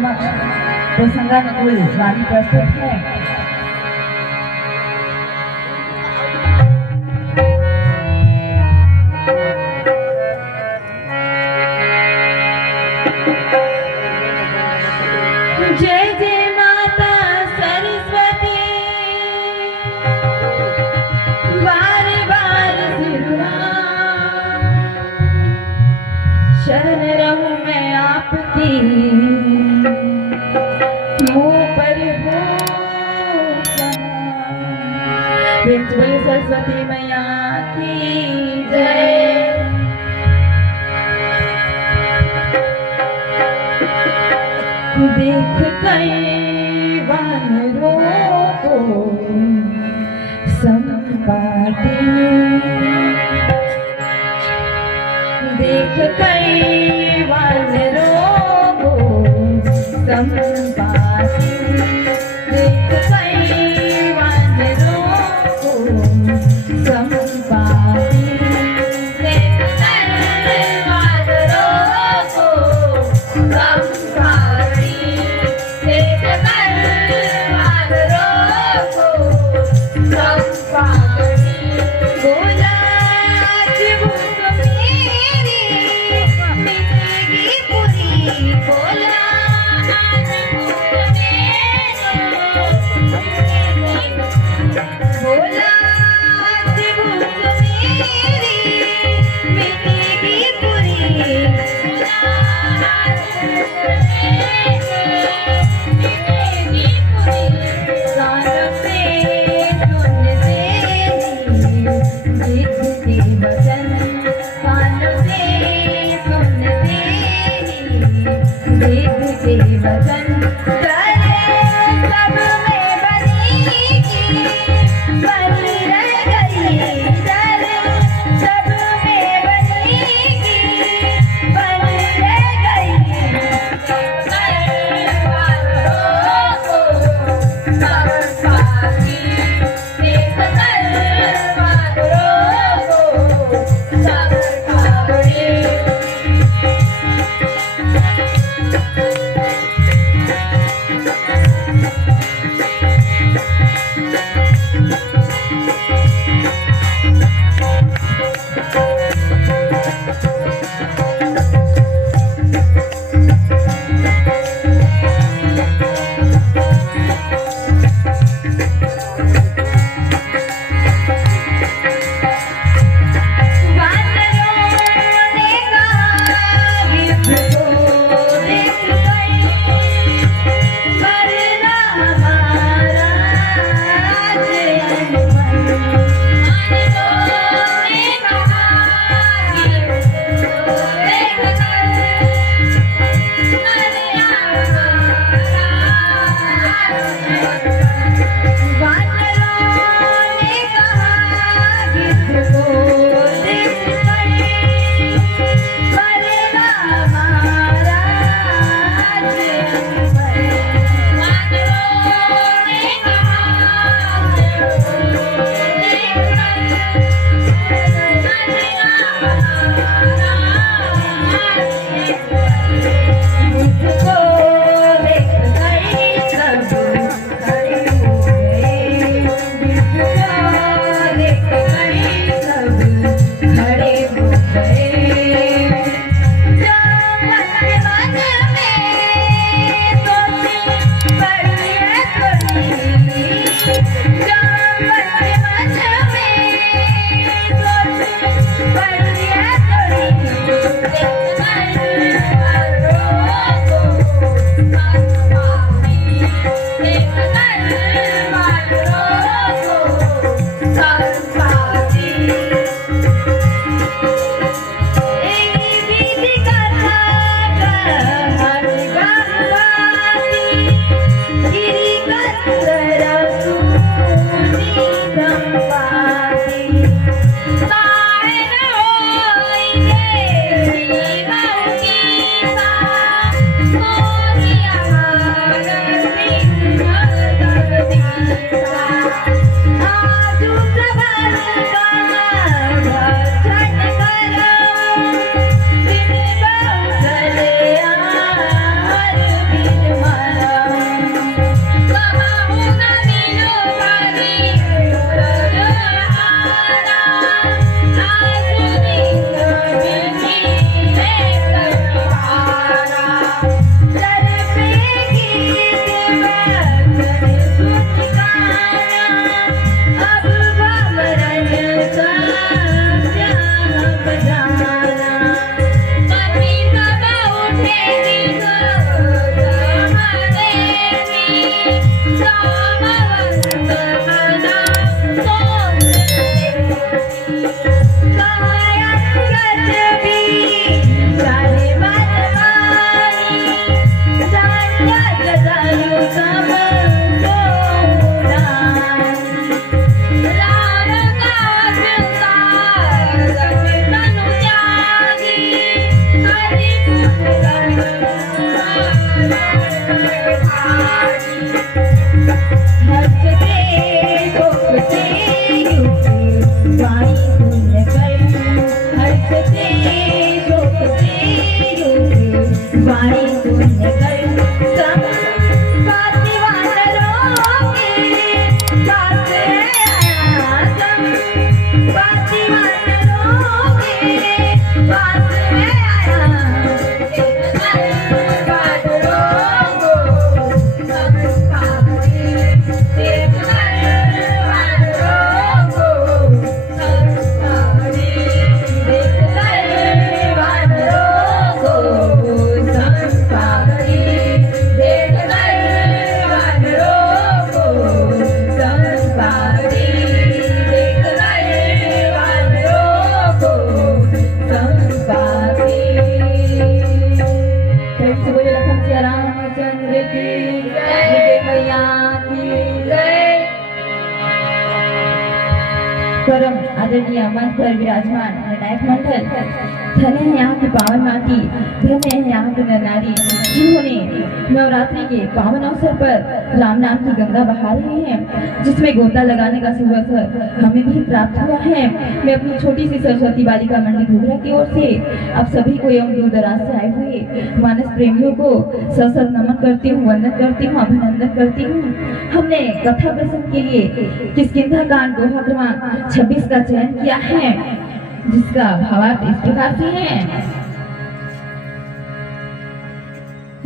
समक्ष प्रसंगानुकूल वाणी प्रस्तुत है। जय जय माता सरस्वती, बार बार शरण रहूं मैं आपकी, मुंह पर हो प्रिंसिपल सरस्वती मैया की जय। देख कई वानरों को संपाती, देख कई वानरों को संपाती, देख कई वानरों को संपाती, देख कई वानरों को संपाती, देख कई वानरों को संपाती। बोला भूख मेरी मिटेगी पूरी, बोला परम आदरणीय मंच पर विराजमान नायक मंडल, धन्य है यहाँ की पावन माटी, धन्य है यहाँ के नर नारी जिन्होंने नवरात्रि के पावन अवसर पर राम नाम की गंगा बहा रहे हैं, जिसमें गोता लगाने का शुभ अवसर हमें भी प्राप्त हुआ है। मैं अपनी छोटी सी सरस्वती बालिका मंडी घुघरा की ओर से आप सभी को एवं दूर दराज से आए हुए मानस प्रेमियों को सर नमन करती हूँ, वंदन करती हूँ, अभिनंदन करती हूँ। हमने कथा प्रसंग के लिए किष्किंधा कांड दोहा क्रमांक 26 का चयन किया है, जिसका भावार्थ इस प्रकार से है।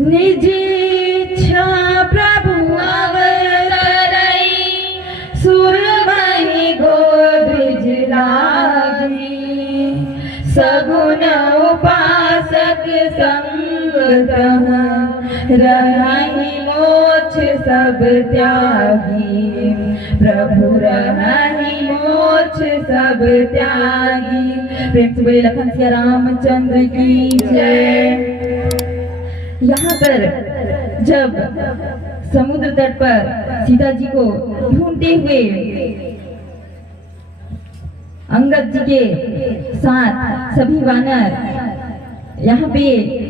निज इच्छा प्रभु अवतरई, सुरमणि गोद्विज लागी, सगुन उपासक संग रहि मोक्ष सब त्यागी, प्रभु रहि मोक्ष सब त्यागी। प्रेम से बोले लखन सिया रामचंद्र की जय। यहाँ पर जब समुद्र तट पर सीता जी को ढूंढते हुए अंगद जी के साथ सभी वानर यहाँ पे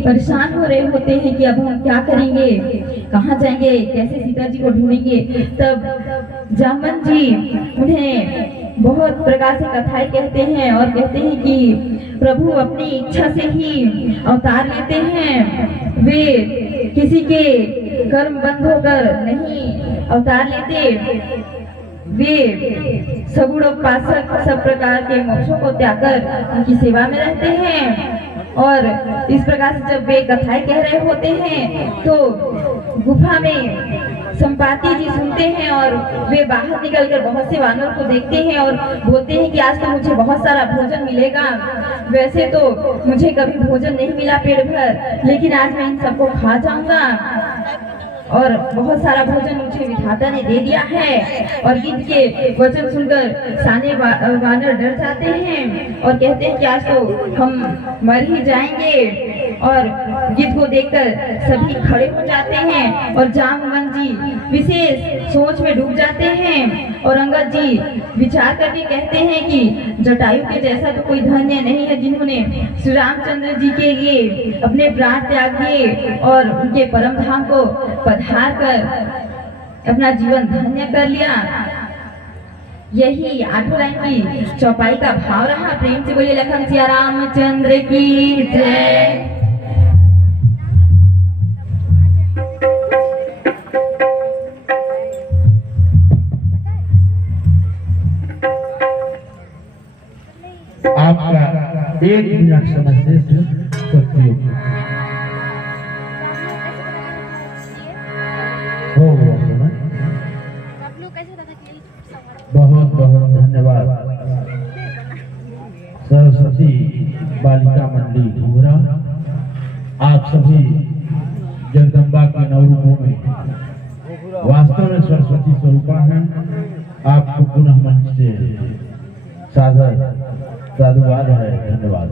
परेशान हो रहे होते हैं कि अब हम क्या करेंगे, कहाँ जाएंगे, कैसे सीता जी को ढूंढेंगे। तब जामन जी उन्हें बहुत प्रकार से कथाएं कहते हैं और कहते हैं कि प्रभु अपनी इच्छा से ही अवतार लेते हैं, वे किसी के कर्म बंद होकर नहीं अवतार लेते, वे सगुण उपासक सब प्रकार के मोक्षों को त्याग कर उनकी सेवा में रहते हैं। और इस प्रकार से जब वे कथाएं कह रहे होते हैं तो गुफा में संपाति जी सुनते हैं और वे बाहर निकलकर बहुत से वानरों को देखते हैं और बोलते हैं कि आज तो मुझे बहुत सारा भोजन मिलेगा। वैसे तो मुझे कभी भोजन नहीं मिला पेट भर, लेकिन आज मैं इन सबको खा जाऊंगा और बहुत सारा भोजन मुझे विधाता ने दे दिया है। और गीत के वचन सुनकर सारे वानर डर जाते हैं और कहते हैं कि आज तो हम मर ही जाएंगे। और गीत को देखकर सभी खड़े हो जाते हैं और जामवंत जी विशेष सोच में डूब जाते हैं और अंगद जी विचार करके कहते हैं कि जटायु के जैसा तो कोई धन्य नहीं है जिन्होंने श्री रामचंद्र जी के लिए अपने प्राण त्याग दिए और उनके परम धाम को पधार कर अपना जीवन धन्य कर लिया। यही आठों लाइन की चौपाई का भाव रहा। प्रेम से बोलिए लखन सिया रामचंद्र की जय। आपका 1 मिनट समय से करती हो बहुत बहुत धन्यवाद। सरस्वती बालिका मंडी घुघरा आप सभी जगदम्बा के नवरूपों में वास्तव में सरस्वती स्वरूपा है। आपको पुनः मंच से सादर साधुवाद है, धन्यवाद।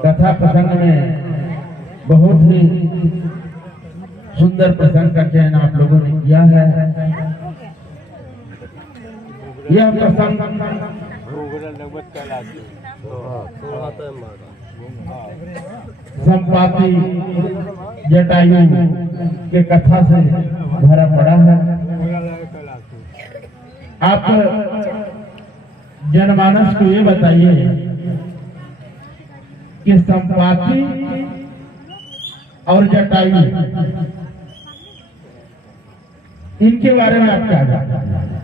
कथा प्रसंग में बहुत ही सुंदर प्रसंग का चयन आप लोगों ने किया है। यह प्रसंग संपाति जटायु के कथा से भरा पड़ा है। आप जनमानस को ये बताइए कि संपाति और जटायु इनके बारे में आप क्या जानते हैं?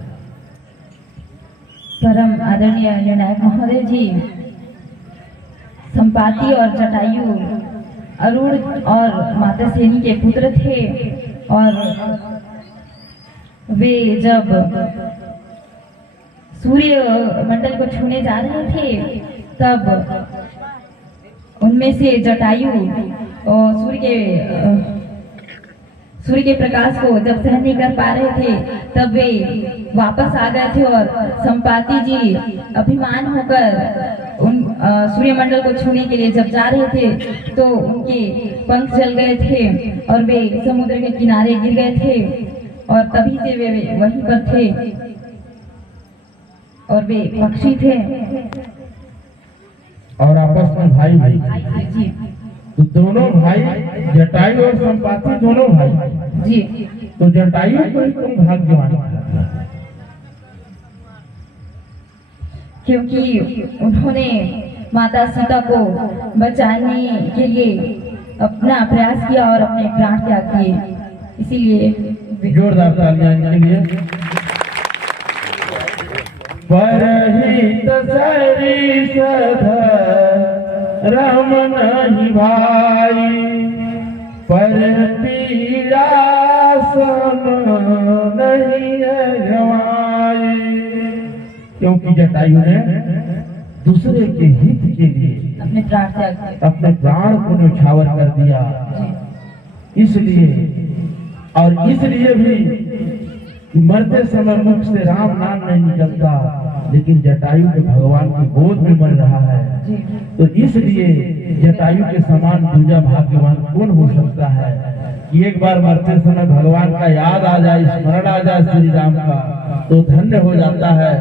परम आदरणीय निर्णायक महोदय जी, संपाति और जटायु अरुण और माता सेनी के पुत्र थे और वे जब सूर्य मंडल को छूने जा रहे थे तब उनमें से जटायु सूर्य के प्रकाश को जब सहन नहीं कर पा रहे थे तब वे वापस आ गए थे और संपाति जी अभिमान होकर उन सूर्यमंडल को छूने के लिए जब जा रहे थे तो उनके पंख जल गए थे और वे समुद्र के किनारे गिर गए थे और तभी से वे वहीं पर थे और वे पक्षी थे और आपस में भाई भाई जी। तो दोनों भाई जटायु और संपाति दोनों भाई जी। तो जटायु को ही तुम भाग्यवान क्योंकि उन्होंने माता सीता को बचाने के लिए अपना प्रयास किया और अपने प्राण त्याग किए, इसीलिए जोरदार तालियां इनके लिए। परहित सरी सधा राम नहीं भाई, पर पीड़ा सम नहीं गवाई। क्योंकि जटायु ने दूसरे के हित के लिए अपने प्राण त्याग किए। अपने प्राण को न्यौछावर कर दिया। इसलिए भी मरते समय मुख से राम नाम नहीं निकलता, लेकिन जटायु के भगवान की गोद में मर रहा है। तो इसलिए जटायु के समान दूजा भाग्यवान कौन हो सकता है कि एक बार मरते समय भगवान का याद आ जाए, स्मरण आ जाए श्री राम का, तो धन्य हो जाता है।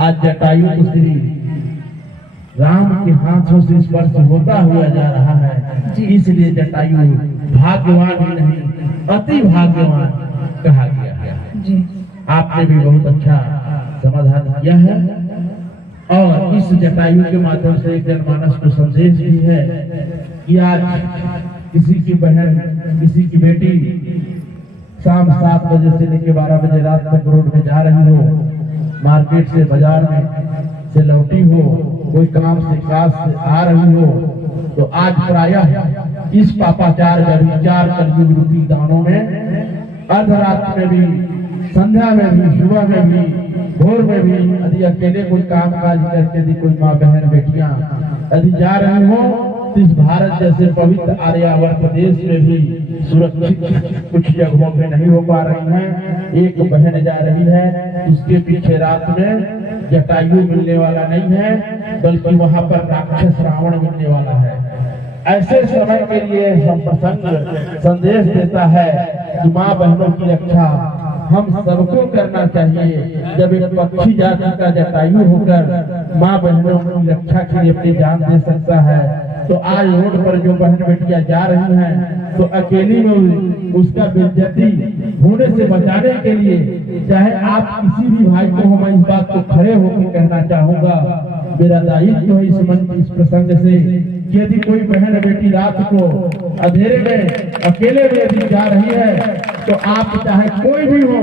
आज जटायु को श्री राम के हाथों से स्पर्श होता हुआ जा रहा है। इसलिए जटायु भाग्यवान ही नहीं अति भाग्यवान कहा गया है। आपने भी बहुत अच्छा समाधान किया है और इस जटायु के माध्यम से एक जनमानस को संदेश भी है कि आज किसी की बहन, किसी की बेटी शाम 7 बजे से लेकर 12 बजे रात तक रोड में जा रही हो, मार्केट से बाजार में से लौटी हो, कोई काम से काज से आ रही हो, तो आज प्रायः इस पापाचार व्यभिचार कलयुग रूपी दानों में अर्धरात में भी, संध्या में भी, सुबह में भी, भोर में भी यदि अकेले कोई काम काज करके यदि कोई माँ बहन बेटियां यदि जा रही हो, तो इस भारत जैसे पवित्र आर्यावर्त देश में भी सुरक्षित कुछ जगहों पे नहीं हो पा रही हैं। एक बहन जा रही है, उसके पीछे रात में जटायु मिलने वाला नहीं है, बल्कि वहां पर राक्षस रावण मिलने वाला है। ऐसे समय के लिए संप्रसंग संदेश देता है कि माँ बहनों की रक्षा हम सबको करना चाहिए। जब एक पक्षी जाति का जटायु होकर माँ बहनों की रक्षा के लिए अपनी जान दे सकता है, तो आज रोड पर जो बहन बेटियां जा रही हैं, तो अकेली में उसका बेइज्जती होने से बचाने के लिए चाहे आप किसी भी भाई को हो, मैं इस बात को खड़े होकर कहना चाहूंगा, मेरा दायित्व है इस प्रसंग से, यदि कोई बहन बेटी रात को अंधेरे में अकेले में यदि जा रही है, तो आप चाहे कोई भी हो,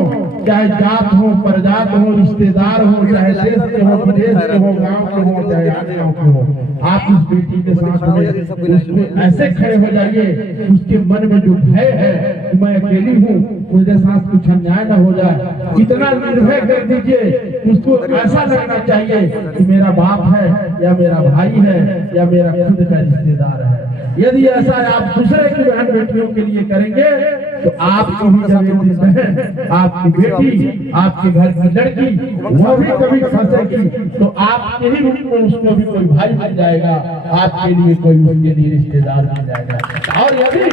चाहे जात हो, परजात हो, रिश्तेदार हो, चाहे देश के हो, विदेश के हो, गांव के हो, चाहे गांव के हो, आप उस बेटी के साथ में ऐसे खड़े हो जाइए, उसके मन में जो भय है कि मैं अकेली हूँ, मुझे साथ कुछ अन्याय न हो जाए, इतना निर्भय कर दीजिए। उसको ऐसा लगना चाहिए कि मेरा बाप है या मेरा भाई है या मेरा खुद का रिश्तेदार है। यदि ऐसा आप दूसरे की बहन बेटियों के लिए करेंगे, तो आपकी भी बहन, आपकी बेटी, आपके घर की लड़की, वो भी कभी फंसेगी, तो आपके ही रूप में उसको भी कोई भाई मिल जाएगा, आपके लिए कोई उसके लिए रिश्तेदार मिल जाएगा। और यदि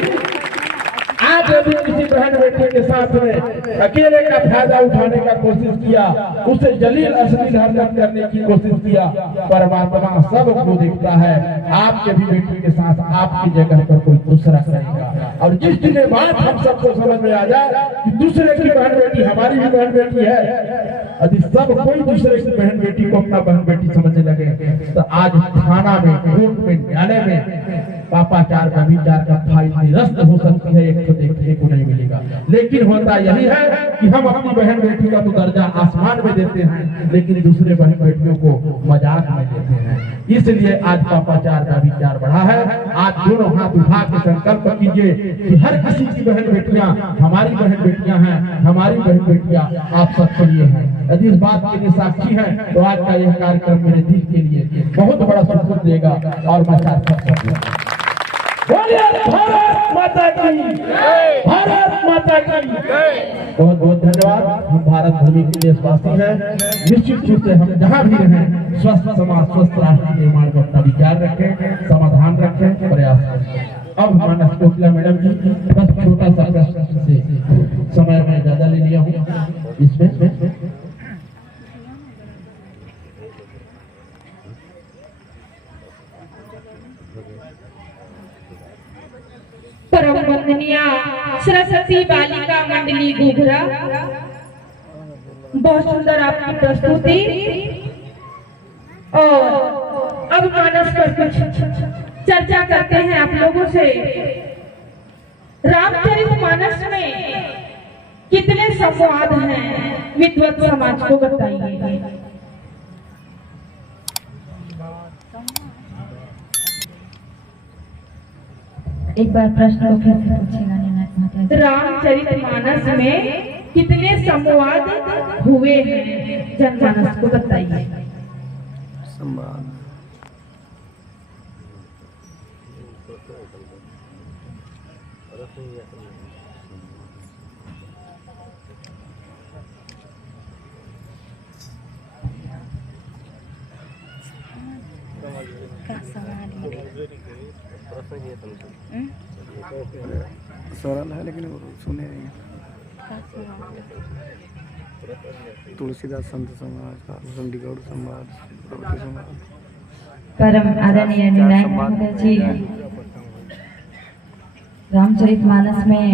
आज यदि किसी बहन बेटी के साथ में अकेले का फायदा उठाने का कोशिश किया, उसे जलील अश्लील हरकत करने की कोशिश किया, परमात्मा सबको देखता है। आपके भी बेटी के साथ आपकी जगह पर कोई दूसरा करेगा। और जिस दिन ये बात हम सबको समझ में आ जाए कि दूसरे की बहन बेटी हमारी भी बहन बेटी है, यदि सब कोई दूसरे की बहन बेटी को अपना बहन बेटी समझने लगे, तो आज थाना में, कोर्ट में, न्यायालय में पापाचार व्यभिचार का फाइल निरस्त हो सकती है, एक तो देखने को नहीं मिलेगा। लेकिन होता यही है कि हम अपनी बहन बेटी का तो दर्जा आसमान में देते हैं, लेकिन दूसरे बहन बेटियों को मजाक में देते हैं। इसलिए आज पापाचार का विचार बढ़ा है। आज दोनों हाथ उठा के संकल्प कीजिए कि हर किसी की बहन बेटियां हमारी बहन बेटियां हैं, हमारी बहन बेटियां आप सबके लिए हैं। यदि इस बात के लिए साक्षी हैं तो आज का यह कार्यक्रम मेरे दिल के लिए बहुत बड़ा सुख देगा और मैं सार्थक करूंगा। बोलिए भारत माता की, भारत माता की। बहुत बहुत धन्यवाद। हम भारत भूमि के देशवासी हैं। निश्चित रूप से हम जहाँ भी रहें स्वस्थ समाज, स्वस्थ राष्ट्र निर्माण को अपना विचार रखें, समाधान रखें, प्रयास करें। अब मानस कोकिला मैडम जी, बस छोटा सा प्रश्न से समय में ज्यादा ले लिया हूँ इसमें। परम वंदनीय सरस्वती बालिका मंडली घुघरा, बहुत सुंदर आपकी प्रस्तुति। और अब मानस पर कुछ चर्चा करते हैं आप लोगों से। रामचरितमानस में कितने संवाद हैं, विद्वत समाज को बताइए। एक बार प्रश्न को फिर से पूछेगा नीनाथ माता। रामचरितमानस में कितने संवाद हुए हैं, जनमानस को बताइए। संवाद सरल है लेकिन वो सुने नहीं। तुलसीदास संत समाज, चंडीगढ़ समाज, परम आदरणीय नीनाथ महोदय जी, रामचरितमानस में